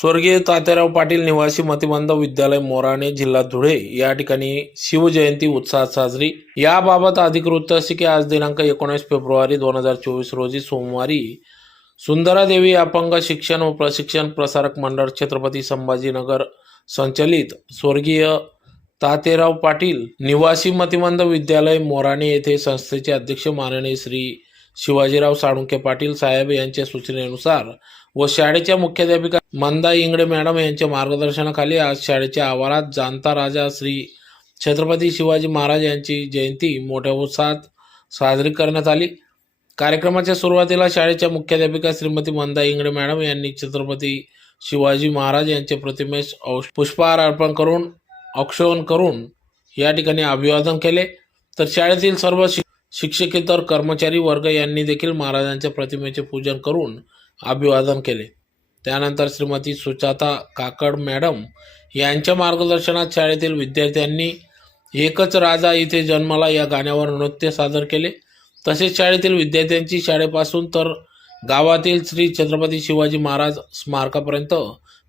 स्वर्गीय तात्याराव पाटील निवासी मतिबंध विद्यालय मोराणे जिल्हा धुळे या ठिकाणी शिवजयंती उत्साहात साजरी. याबाबत अधिकृत वृत्त असे की आज दिनांक एकोणीस फेब्रुवारी दोन हजार चोवीस रोजी सोमवारी सुंदरादेवी अपंग शिक्षण व प्रशिक्षण प्रसारक मंडळ छत्रपती संभाजीनगर संचलित स्वर्गीय तातेराव पाटील निवासी मतिमंद विद्यालय मोराणे येथे संस्थेचे अध्यक्ष माननीय श्री शिवाजीराव साळुंके पाटील साहेब यांच्या सूचनेनुसार व शाळेच्या मुख्याध्यापिका मंदा इंगडे मॅडम यांच्या मार्गदर्शनाखाली आज शाळेच्या आवारात जाणता राजा श्री छत्रपती शिवाजी महाराज यांची जयंती मोठ्या उत्साहात साजरी करण्यात आली. कार्यक्रमाच्या सुरुवातीला शाळेच्या मुख्याध्यापिका श्रीमती मंदा इंगडे मॅडम यांनी छत्रपती शिवाजी महाराज यांच्या प्रतिमेस औष- पुष्पहार अर्पण करून औक्षण करून या ठिकाणी अभिवादन केले. तर शाळेतील सर्व शिक शिक्षकेतर कर्मचारी वर्ग यांनी देखील महाराजांच्या प्रतिमेचे पूजन करून अभिवादन केले. त्यानंतर श्रीमती सुचाता काकड मॅडम यांच्या मार्गदर्शनात शाळेतील विद्यार्थ्यांनी एकच राजा इथे जन्माला या गाण्यावर नृत्य सादर केले. तसेच शाळेतील विद्यार्थ्यांची शाळेपासून तर गावातील श्री छत्रपती शिवाजी महाराज स्मारकापर्यंत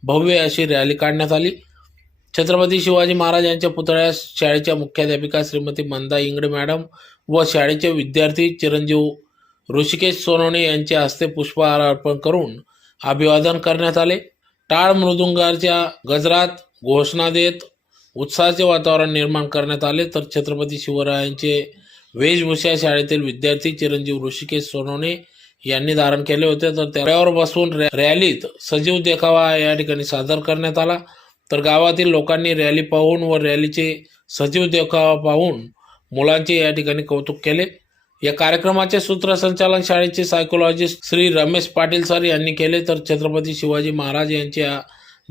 भव्य अशी रॅली काढण्यात आली. छत्रपती शिवाजी महाराज यांच्या पुतळ्यास शाळेच्या मुख्याध्यापिका श्रीमती मंदा इंगडे मॅडम व शाळेचे विद्यार्थी चिरंजीव ऋषिकेश सोनवणे यांच्या हस्ते पुष्पहार अर्पण करून अभिवादन करण्यात आले. टाळ मृदुंगाच्या गजरात घोषणा देत उत्साहाचे वातावरण निर्माण करण्यात आले. तर छत्रपती शिवरायांचे वेशभूषा शाळेतील विद्यार्थी चिरंजीव ऋषिकेश सोनवणे यांनी धारण केले होते. तर त्यावर बसून रॅ- रॅलीत सजीव देखावा या ठिकाणी सादर करण्यात आला. तर गावातील लोकांनी रॅली पाहून व रॅलीचे सजीव देखावा पाहून मुलांचे या ठिकाणी कौतुक केले. या कार्यक्रमाचे सूत्रसंचालन शाळेचे सायकोलॉजिस्ट श्री रमेश पाटील सर यांनी केले. तर छत्रपती शिवाजी महाराज यांच्या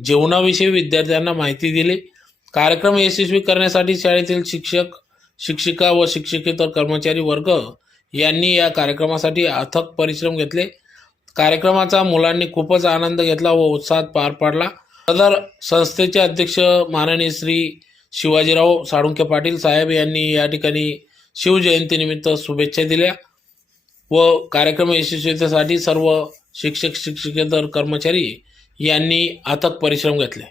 जीवनाविषयी विद्यार्थ्यांना माहिती दिली. कार्यक्रम यशस्वी करण्यासाठी शाळेतील शिक्षक शिक्षिका व शिक्षकेतर कर्मचारी वर्ग यांनी या कार्यक्रमासाठी अथक परिश्रम घेतले. कार्यक्रमाचा मुलांनी खूपच आनंद घेतला व उत्साहात पार पाडला. सदर संस्थेचे अध्यक्ष माननीय श्री शिवाजीराव साळुंके पाटील साहेब यांनी या ठिकाणी शिवजयंतीनिमित्त शुभेच्छा दिल्या व कार्यक्रम यशस्वीतेसाठी सर्व शिक्षक शिक्षकेतर कर्मचारी यांनी अथक परिश्रम घेतले.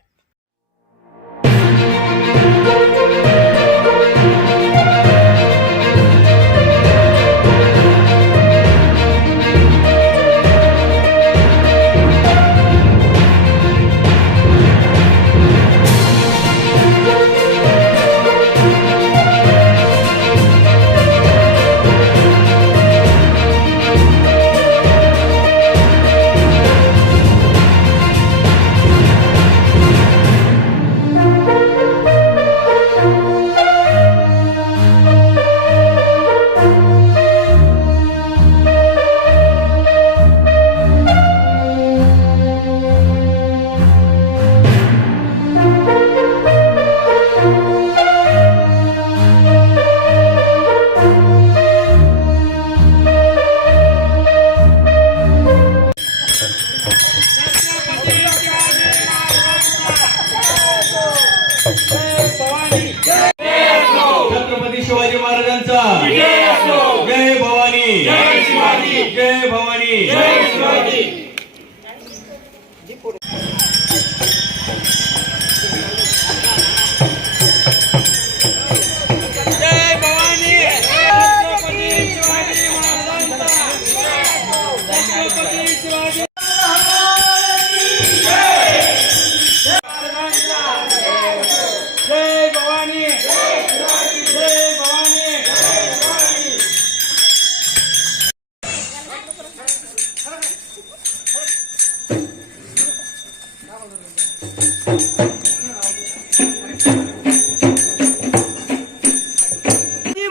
जय भवानी. जय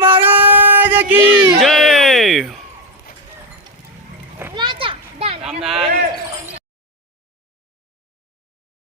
महाराज की जय। राजा डान